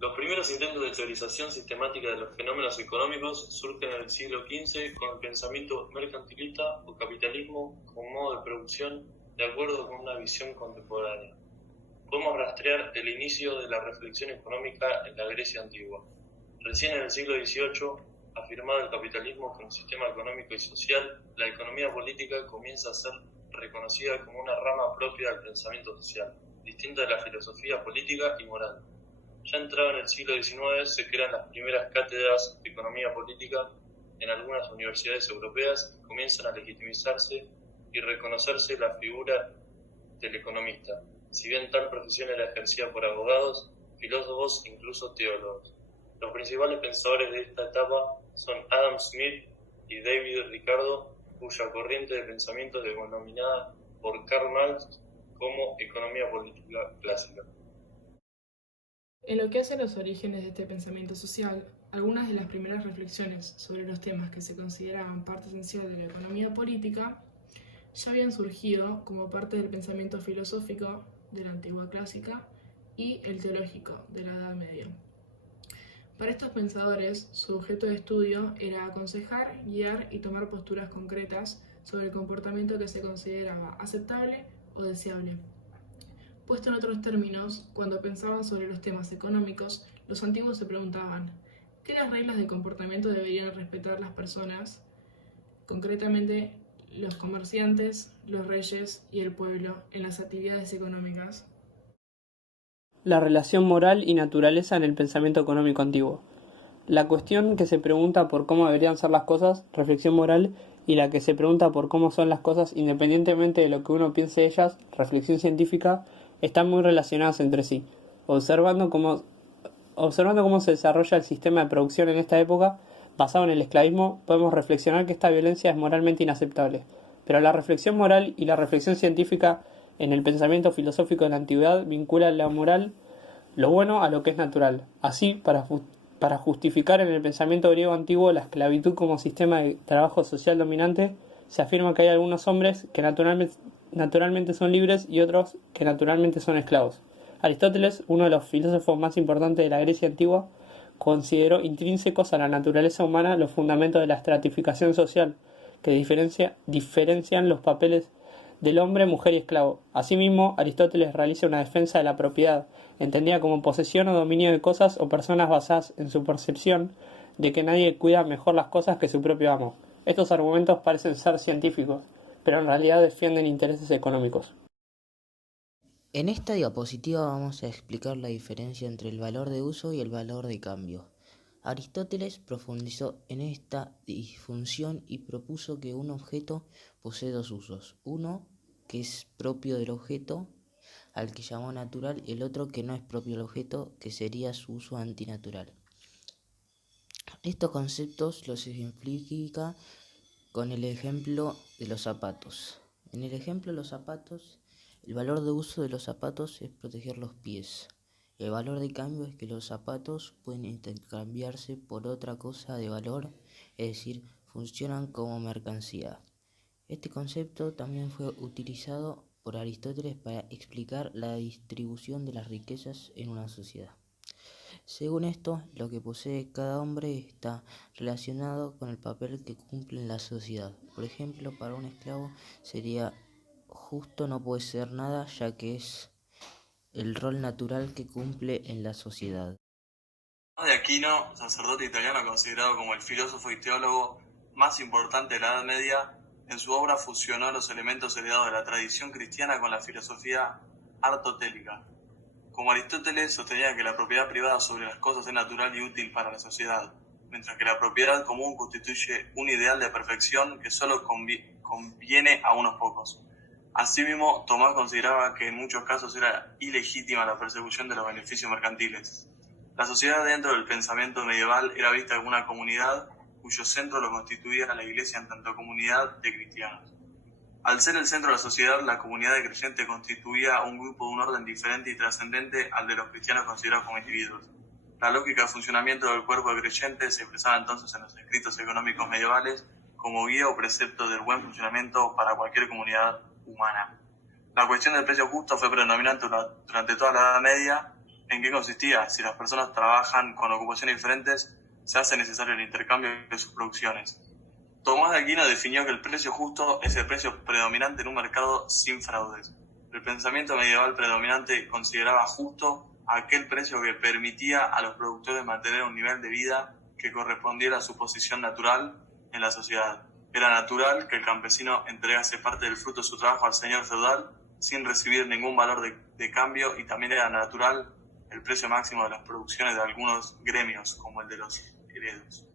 Los primeros intentos de teorización sistemática de los fenómenos económicos surgen en el siglo XV con el pensamiento mercantilista o capitalismo como modo de producción de acuerdo con una visión contemporánea. Podemos rastrear el inicio de la reflexión económica en la Grecia antigua. Recién en el siglo XVIII, afirmado el capitalismo como sistema económico y social, la economía política comienza a ser reconocida como una rama propia del pensamiento social, distinta de la filosofía política y moral. Ya entrado en el siglo XIX se crean las primeras cátedras de economía política en algunas universidades europeas y comienzan a legitimizarse y reconocerse la figura del economista, si bien tal profesión era ejercida por abogados, filósofos e incluso teólogos. Los principales pensadores de esta etapa son Adam Smith y David Ricardo, cuya corriente de pensamiento es denominada por Karl Marx como economía política clásica. En lo que hace a los orígenes de este pensamiento social, algunas de las primeras reflexiones sobre los temas que se consideraban parte esencial de la economía política ya habían surgido como parte del pensamiento filosófico de la antigua clásica y el teológico de la Edad Media. Para estos pensadores, su objeto de estudio era aconsejar, guiar y tomar posturas concretas sobre el comportamiento que se consideraba aceptable o deseable. Puesto en otros términos, cuando pensaban sobre los temas económicos, los antiguos se preguntaban, ¿qué las reglas de comportamiento deberían respetar las personas, concretamente los comerciantes, los reyes y el pueblo, en las actividades económicas? La relación moral y naturaleza en el pensamiento económico antiguo. La cuestión que se pregunta por cómo deberían ser las cosas, reflexión moral, y la que se pregunta por cómo son las cosas independientemente de lo que uno piense de ellas, reflexión científica, están muy relacionadas entre sí. Observando cómo se desarrolla el sistema de producción en esta época, basado en el esclavismo, podemos reflexionar que esta violencia es moralmente inaceptable. Pero la reflexión moral y la reflexión científica en el pensamiento filosófico de la antigüedad vinculan la moral, lo bueno, a lo que es natural. Así, para justificar en el pensamiento griego antiguo la esclavitud como sistema de trabajo social dominante, se afirma que hay algunos hombres que naturalmente son libres y otros que naturalmente son esclavos. Aristóteles, uno de los filósofos más importantes de la Grecia antigua, consideró intrínsecos a la naturaleza humana los fundamentos de la estratificación social, que diferencian los papeles del hombre, mujer y esclavo. Asimismo, Aristóteles realiza una defensa de la propiedad, entendida como posesión o dominio de cosas o personas basadas en su percepción de que nadie cuida mejor las cosas que su propio amo. Estos argumentos parecen ser científicos, pero en realidad defienden intereses económicos. En esta diapositiva vamos a explicar la diferencia entre el valor de uso y el valor de cambio. Aristóteles profundizó en esta disfunción y propuso que un objeto posee dos usos, uno que es propio del objeto, al que llamó natural, y el otro que no es propio del objeto, que sería su uso antinatural. Estos conceptos los ejemplifica con el ejemplo de los zapatos. En el ejemplo de los zapatos, el valor de uso de los zapatos es proteger los pies. El valor de cambio es que los zapatos pueden intercambiarse por otra cosa de valor, es decir, funcionan como mercancía. Este concepto también fue utilizado por Aristóteles para explicar la distribución de las riquezas en una sociedad. Según esto, lo que posee cada hombre está relacionado con el papel que cumple en la sociedad. Por ejemplo, para un esclavo sería justo no puede ser nada, ya que es el rol natural que cumple en la sociedad. De Aquino, sacerdote italiano considerado como el filósofo y teólogo más importante de la Edad Media, en su obra fusionó los elementos heredados de la tradición cristiana con la filosofía aristotélica. Como Aristóteles sostenía que la propiedad privada sobre las cosas es natural y útil para la sociedad, mientras que la propiedad común constituye un ideal de perfección que solo conviene a unos pocos. Asimismo, Tomás consideraba que en muchos casos era ilegítima la persecución de los beneficios mercantiles. La sociedad dentro del pensamiento medieval era vista como una comunidad cuyo centro lo constituía la Iglesia en tanto comunidad de cristianos. Al ser el centro de la sociedad, la comunidad de creyentes constituía un grupo de un orden diferente y trascendente al de los cristianos considerados como individuos. La lógica de funcionamiento del cuerpo de creyentes se expresaba entonces en los escritos económicos medievales como guía o precepto del buen funcionamiento para cualquier comunidad humana. La cuestión del precio justo fue predominante durante toda la Edad Media, ¿En qué consistía? Si las personas trabajan con ocupaciones diferentes, se hace necesario el intercambio de sus producciones. Tomás de Aquino definió que el precio justo es el precio predominante en un mercado sin fraudes. El pensamiento medieval predominante consideraba justo aquel precio que permitía a los productores mantener un nivel de vida que correspondiera a su posición natural en la sociedad. Era natural que el campesino entregase parte del fruto de su trabajo al señor feudal sin recibir ningún valor de cambio, y también era natural el precio máximo de las producciones de algunos gremios, como el de los heredos.